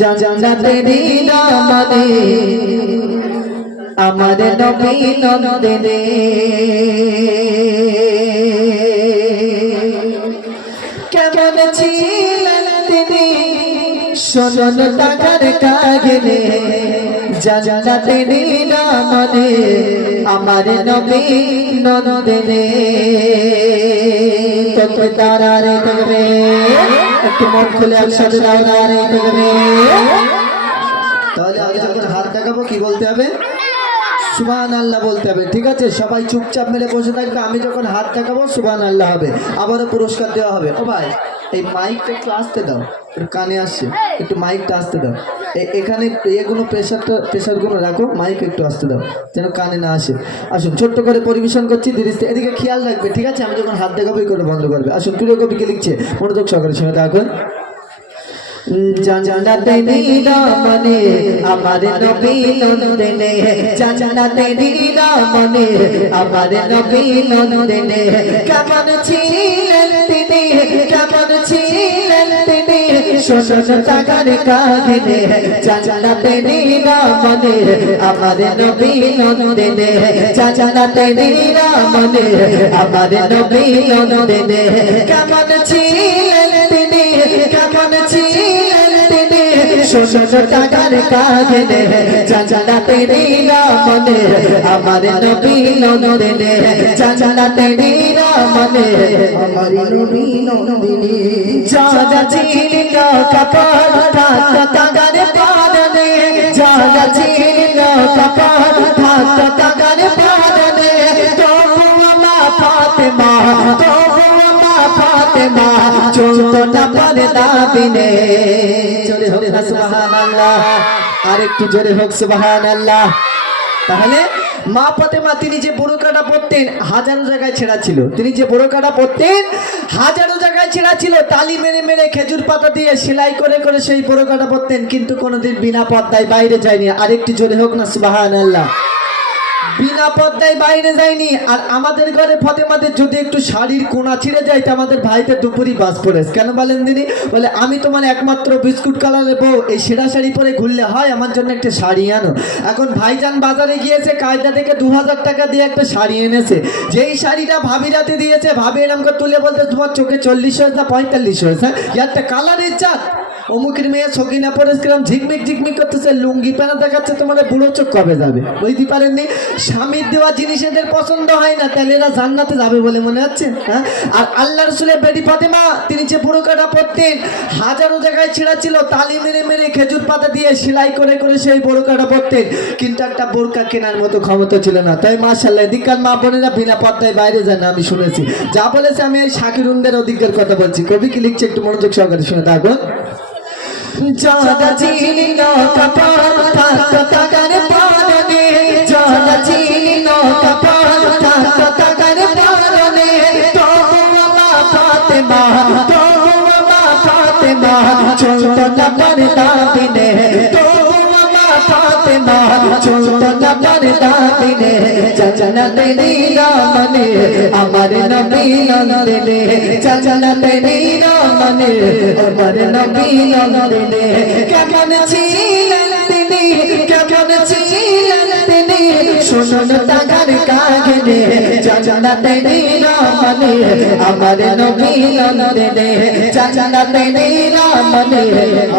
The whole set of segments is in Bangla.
জান্নাতেরি নামে আমার নবী নন্দনে কেমন ছিলেন তিনি সোনার টাকার কাগজে জান্নাতেরি নামে আমার নবী নন্দনে কত তারারে তবে একটু মন খুলে একসাথে তারারে তবে তাহলে আমি যখন হাত দেখাবো কি বলতে হবে সুবহানাল্লাহ বলতে হবে ঠিক আছে সবাই চুপচাপ মেলে বসে থাকবে আমি যখন হাত দেখাবো সুবহানাল্লাহ হবে আবারও পুরস্কার দেওয়া হবে ও ভাই এই মাইকটা একটু আসতে দাও একটু কানে আসছে একটু মাইকটা আসতে দাও এখানে এগুলো প্রেশারগুলো রাখো মাইক একটু আসতে দাও যেন কানে না আসে আসুন ছোট্ট করে পরিবেশন করছি ধীরে ধীরে এদিকে খেয়াল রাখবে ঠিক আছে আমি যখন হাত দেখাবো এই করে বন্ধ করবে আসুন প্রিয় কবিকে লিখছে মনোযোগ সহকারে শুনে থাকুন জান্নাতেরি নামে আমার নবী নন্দনে জান্নাতেরি নামে আমার নবী নন্দনে কেমন ছিলেন তিনি কেমন ছিলেন তিনি সোনার টাকার কাগজে জান্নাতেরি নামে আমার নবী নন্দনে জান্নাতেরি নামে আমার নবী নন্দনে কেমন ছিলেন তিনি কেমন ছিলেন তিনি সোনার টাকার কাগজে জান্নাতেরি নামে আমার নবী নন্দনে জান্নাতেরি নামে আমার নবী নন্দনে যারা ছিল কপাল থাকত টাকার পাদনে যারা ছিল কপাল থাকত টাকার পাদনে তবু মা ফাতেমা তবু মা ফাতেমা চলতো না পর্দা বিনে জোরে হোক না সুবহানাল্লাহ আরেকটু জোরে হোক সুবহানাল্লাহ তাহলে মা ফাতেমা তিনি যে বোরকাটা পরতেন হাজারো জায়গায় ছেঁড়া ছিল তিনি যে বোরকাটা পরতেন হাজারো জায়গায় ছেঁড়া ছিল তালি মেরে মেরে খেজুর পাতা দিয়ে সেলাই করে করে সেই বোরকাটা পরতেন কিন্তু কোনোদিন বিনা পর্দায় বাইরে যায়নি আরেকটু জোরে হোক না সুবহানাল্লাহ বিনা পর্দায় বাইরে যায়নি আর আমাদের ঘরে ফাতেমাদের যদি একটু শাড়ির কোনা ছিঁড়ে যায় তো আমাদের ভাইতে দুপুরি বাস পড়ে কেন বলেন দিদি বলে আমি তোমার একমাত্র বিস্কুট কালারের বউ এই সেরা শাড়ি পরে ঘুরলে হয় আমার জন্য একটা শাড়ি আনো এখন ভাইজান বাজারে গিয়েছে কায়দা থেকে 2000 টাকা দিয়ে একটা শাড়ি এনেছে যেই শাড়িটা ভাবিরাতে দিয়েছে ভাবি এরকম করে তুলে বলতে তোমার চোখে 40 হয়েছে না 45 হয়েছে একটা কালারের চাঁদ অমুকের মেয়ে সকিনা পরে কিরম ঝিকমিক ঝিকমিক করতেছে লুঙ্গি পেনা দেখাচ্ছে তোমার বুড়ো চোখ কবে যাবে বুঝতে পারেননি স্বামীর দেওয়া জিনিস এদের পছন্দ হয় না তাহলে এরা জান্নাতে যাবে বলে মনে হচ্ছে হ্যাঁ আর আল্লাহ রাসূলের বেটি ফাতেমা তিনি যে বোরকাটা পরতেন হাজারো জায়গায় ছেঁড়া ছিল তালি মেরে মেরে খেজুর পাতা দিয়ে সেলাই করে করে সেই বোরকাটা পরতেন কিন্তু একটা বোরকা কেনার মতো ক্ষমতা ছিল না তাই মাশাআল্লাহ এদিককার মা বোনেরা বিনা পর্দায় বাইরে যায় না আমি শুনেছি যা বলেছে আমি এই শাকিরুনদের অধিকার কথা বলছি কবি কি লিখছে একটু মনোযোগ সহকারে শুনে থাকুন যারা ছিল কপাল থাকত টাকার পাদনে যারা ছিল কপাল থাকত টাকার পাদনে তবু মা ফাতেমা তবু মা ফাতেমা চলতো না পর্দা বিনে তবু মা ফাতেমা চলতো না পর্দা বিনে জান্নাতেরি নামে আমার নবী নন্দনে জান্নাতেরি নামে আমার নবী নন্দনে কেমন ছিলেন তিনি কেমন ছিলেন তিনি সোনার টাকার কাগজে জান্নাতেরি নামে আমার নবী নন্দনে জান্নাতেরি নামে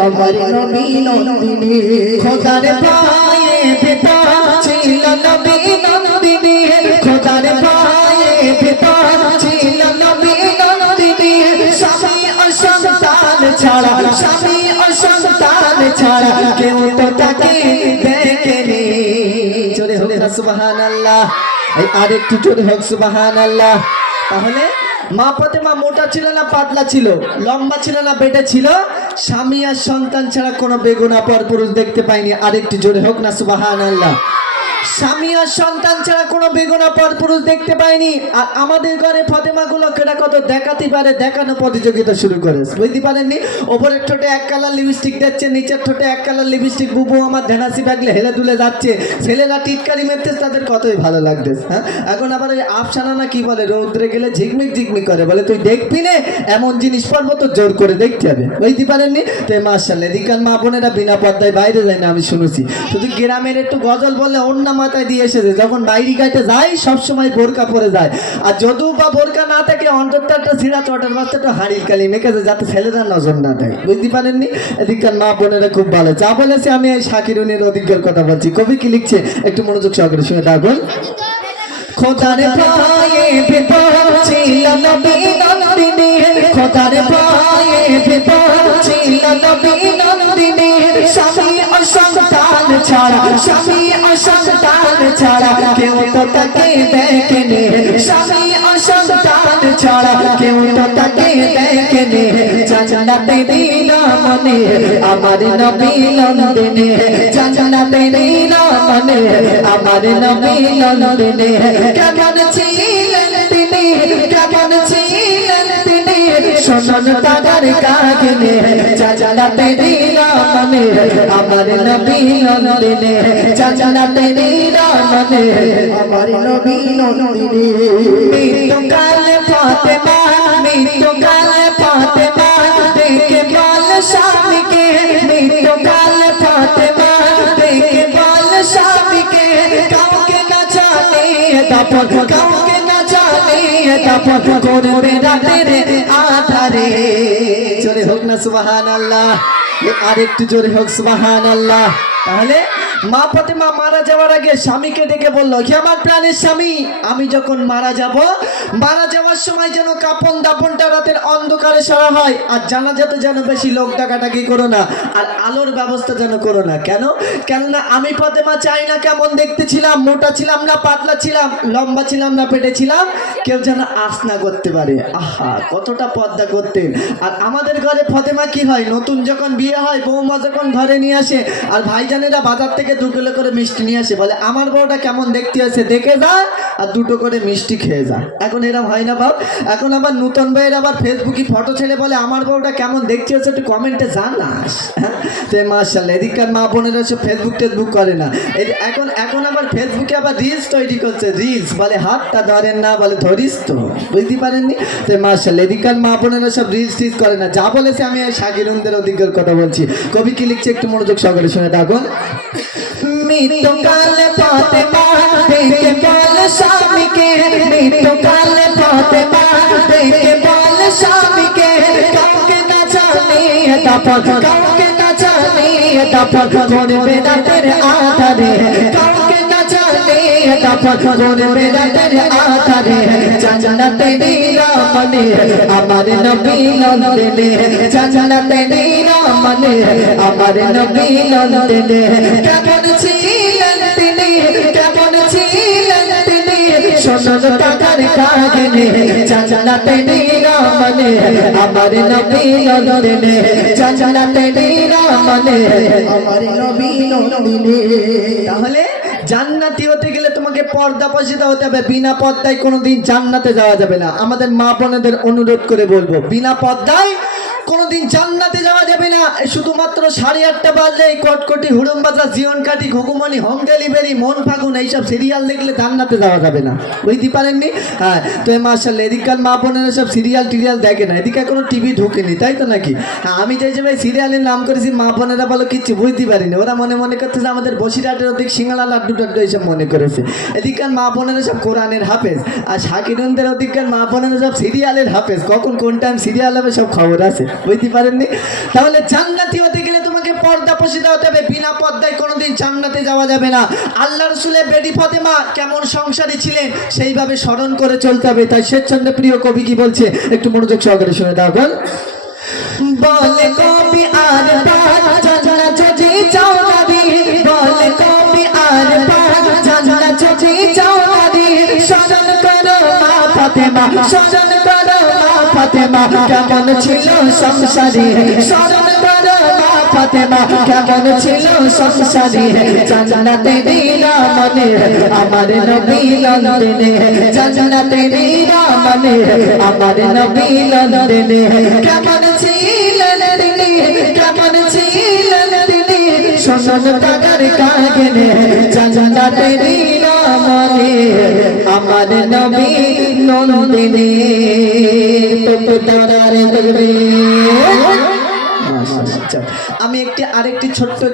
আমার নবী নন্দনে খোদার পায়ে পিতা ছিল নবী নন্দিনী খোদার পায়ে পিতা ছিল নবী নন্দিনী স্বামী ও সন্তান ছাড়া স্বামী ও সন্তান ছাড়া কেউ তো তাকে দেখেনি জোরে হোক না সুবহানাল্লাহ এই আরেকটু জোরে হোক সুবহানাল্লাহ তাহলে মা ফাতেমা মোটা ছিল না পাতলা ছিল লম্বা ছিল না বেটে ছিল স্বামী আর সন্তান ছাড়া কোনো বেগুনা পর পুরুষ দেখতে পাইনি আরেকটু জোরে হোক না সুবহানাল্লাহ স্বামী আর সন্তান ছাড়া কোনো বেগুনা পরপুরুষ দেখতে পায়নি। আর আমাদের ঘরে ফাতেমা গুলো কেটা কত দেখাতে পারে, দেখানো প্রতিযোগিতা শুরু করে, বুঝতে পারেননি? ওপরের ঠোঁটে এক কালার লিপস্টিক দিচ্ছে, নিচের ঠোঁটে এক কালার লিপস্টিক, বুবু আমার ধ্যানাসি ব্যাগলে হেলে দুলে যাচ্ছে, ছেলেরা টিটকারি মেরতেছে, তাদের কতই ভালো লাগতেছে। হ্যাঁ, এখন আবার ওই আফসানা না কি বলে, রৌদ্রে গেলে ঝিকমিক ঝিকমিক করে, বলে তুই দেখবি না এমন জিনিস পারবো তো জোর করে দেখতে হবে, বুঝতে পারেননি? তো মাশাআল্লাহ এদিকার মা বোনেরা বিনা পর্দায় বাইরে যায় না, আমি শুনেছি। শুধু গ্রামের একটু গজল বললে অন্য মাথায় দিয়ে এসেছে, যখন বাইরে গাইতে যায় সবসময় বোরকা পরে যায়। আর যদিও বা বোরকা না থাকে অন্তত একটা ছিঁড়া চটার বাচ্চা একটু হাড়ির কালি মেখেছে, যাতে ছেলেরা নজর না দেয়, বুঝতে পারেননি? এদিককার মা বোনেরা খুব ভালো। যা বলেছে আমি এই শাকিরুনের অধিকার কথা বলছি। কবি কি লিখছে একটু মনোযোগ সহকারে শুনে থাকুন। খোদার পায়ে ভেতর ছিল নবী নন্দিনী, খোদার পায়ে ভেতর ছিল নবী নন্দিনী, স্বামী ও সন্তান ছাড়া, স্বামী ও সন্তান ছাড়া কেউ তো তাকে দেখেনি, স্বামী ও সন্তান ছাড়া কেউ তো তাকে দেখেনি, জান্নাতে দিনা মনে আমার নবী নন্দিনী, জান্নাতে দিনা মনে আমার নবী নন্দিনী। কেমন ছিলেন তিনি, কেমন ছিলেন তিনি, শোনন তাদের কাহিনী, জান্নাতে দিনা মনে আমার নবী নন্দিনী, জান্নাতে দিনা মনে আমার নবী নন্দিনী। মৃত্যুকাল ফাতেমা, মৃত্যুকাল ফাতেমা দেখে বল স্বামীকে, মৃত্যুকাল ফাতেমা দেখে বল স্বামীকে, কাউকে না জানিয়ে দাপন, কাউকে না জানিয়ে দাপন করবে রাতের আধারে। জোরে হোক না সুবহানাল্লাহ, আর একটু জোরে হোক সুবহানাল্লাহ। তাহলে মা ফাতেমা মারা যাওয়ার আগে স্বামীকে ডেকে বলল, হে আমার প্রাণের স্বামী, আমি যখন মারা যাব, মারা যাওয়ার সময় যেন কাপন দাপনটা রাতের অন্ধকারে সারা হয়, আর জানাজাতে যেন বেশি লোক ডাকাডাকি করো না, আর আলোর ব্যবস্থা যেন করো না। কেন? কেননা আমি ফাতেমা চাই না কেমন দেখতে ছিলাম, মোটা ছিলাম না পাতলা ছিলাম, লম্বা ছিলাম না পেটে ছিলাম, কেউ যেন আস না করতে পারে। আহা, কতটা পর্দা করতেন। আর আমাদের ঘরে ফাতেমা কি হয়, নতুন যখন বিয়ে হয় বৌমা যখন ঘরে নিয়ে আসে, আর ভাইজানেরা বাজার থেকে 2 কিলো করে মিষ্টি নিয়ে আসে, বলে আমার বউটা কেমন দেখতে হয়েছে দেখে যা, আর 2টো করে মিষ্টি খেয়ে যা। এখন এরকম হয় না বাপ? এখন আবার নতুন বউয়ের আবার ফেসবুকে ফটো ছেড়ে বলে আমার বউটা কেমন দেখতে হয়েছে একটু কমেন্টে জানাস। তো মাশাআল্লাহ এদিককার মা বোনেরা সব ফেসবুক টেসবুক করে না, এখন এখন আবার ফেসবুকে আবার রিলস তৈরি করছে, রিলস বলে হাতটা ধরেন না, বলে ধরিস তো, বুঝতে পারেননি? তো মাশাআল্লাহ এদিককার মা বোনেরা সব রিলস টিলস করে না। যা বলেছে আমি শাকিরুনদের অধিকার কথা বলছি। কবি কি লিখছে একটু মনোযোগ সহকারে শুনে থাকুন। মৃত্যুকাল ফাতেমা দেখে বল স্বামীকে, মৃত্যুকাল ফাতেমা দেখে বল স্বামীকে, কাউকে না জানিয়ে দাপন, কাউকে না জানিয়ে দাপন করবে রাতের আধারে, কাউকে না জানিয়ে দাপন করবে রাতের আধারে, জান্নাতে দিনা মনে আমার নবী নন্দিনী, জান্নাতে দিনা মনে আমার নবী নন্দিনী। কেমন ছিলেন তিনি, কেমন ছিলেন তিনি, শোনন তাদের কাহিনী, জান্নাতে দিনা মনে আমার নবী নন্দিনী, জান্নাতে দিনা মনে আমার নবী নন্দিনী। তাহলে জান্নাতি হতে গেলে তোমাকে পর্দা পশিদা হতে হবে, বিনা পর্দায় কোনোদিন জান্নাতে যাওয়া যাবে না। আমাদের মা বোনেদের অনুরোধ করে বলবো, বিনা পর্দায় কোনোদিন জান্নাতে যাওয়া যাবে না। শুধুমাত্র 8:30 বাজলে কটকটি, হুড়ুম বাজা, জীবন কাটি, ঘুঘুমনি, হোম ডেলিভারি, মন ফাগুন এইসব সিরিয়াল দেখলে জান্নাতে যাওয়া যাবে না, বুঝতে পারেননি? হ্যাঁ, তো মাশাআল্লাহ এদিককার মা বোনেরা সব সিরিয়াল টিরিয়াল দেখে না, এদিকে কোনো টিভি ঢুকেনি, তাই তো নাকি? হ্যাঁ, আমি চাই যে ভাই সিরিয়ালের নাম করেছি, মা বোনেরা বলো কিচ্ছু বুঝতে পারিনি, ওরা মনে মনে করছে যে আমাদের বসিরহাটের ওদিক সিঙ্গালা লাড্ডু টাড্ডু এইসব মনে করেছে। এদিককার মা বোনেরা সব কোরআনের হাফেজ, আর শাকিরুনদের ওদিককার মা বোনেরা সব সিরিয়ালের হাফেজ, কখন কোন টাইম সিরিয়াল হবে সব খবর আছে, বুঝতে পারেননি? তাহলে জান্নাতি হতে গেলে তোমাকে পর্দা পশিদা হতে হবে, বিনা পর্দায় কোনোদিন জান্নাতে যাওয়া যাবে না। আল্লাহ রাসূলের বেটি ফাতেমা কেমন সংসারী ছিলেন সেইভাবে স্মরণ করে চলতে হবে। তাই স্বেচ্ছন্দে প্রিয় কবি কি বলছে একটু মনোযোগ সহকারে শুনে থাকুন। বলে কবি আর পার জান্নাত যদি চাও নবী, বলে কবি আর পার জান্নাত যদি চাও নবী, স্মরণ করো মা ফাতেমা, স্মরণ করো মা ফাতেমা কেমন ছিল সংসারী, স্মরণ করো মা ফাতেমা কেমন ছিল সংসারী জান্নাতে দিলা মনে আমার নবী নন্দিনে জান্নাতে দিলা মনে আমার নবী নন্দিনে কেমন ছিলেন তিনি কেমন ছিলেন তিনি শোষণ টাকার কাগনে জান্নাতে দিলা মনে আমার নবী নন্দিনে তো তারে বলবে। আমি আরেকটি ছোট্ট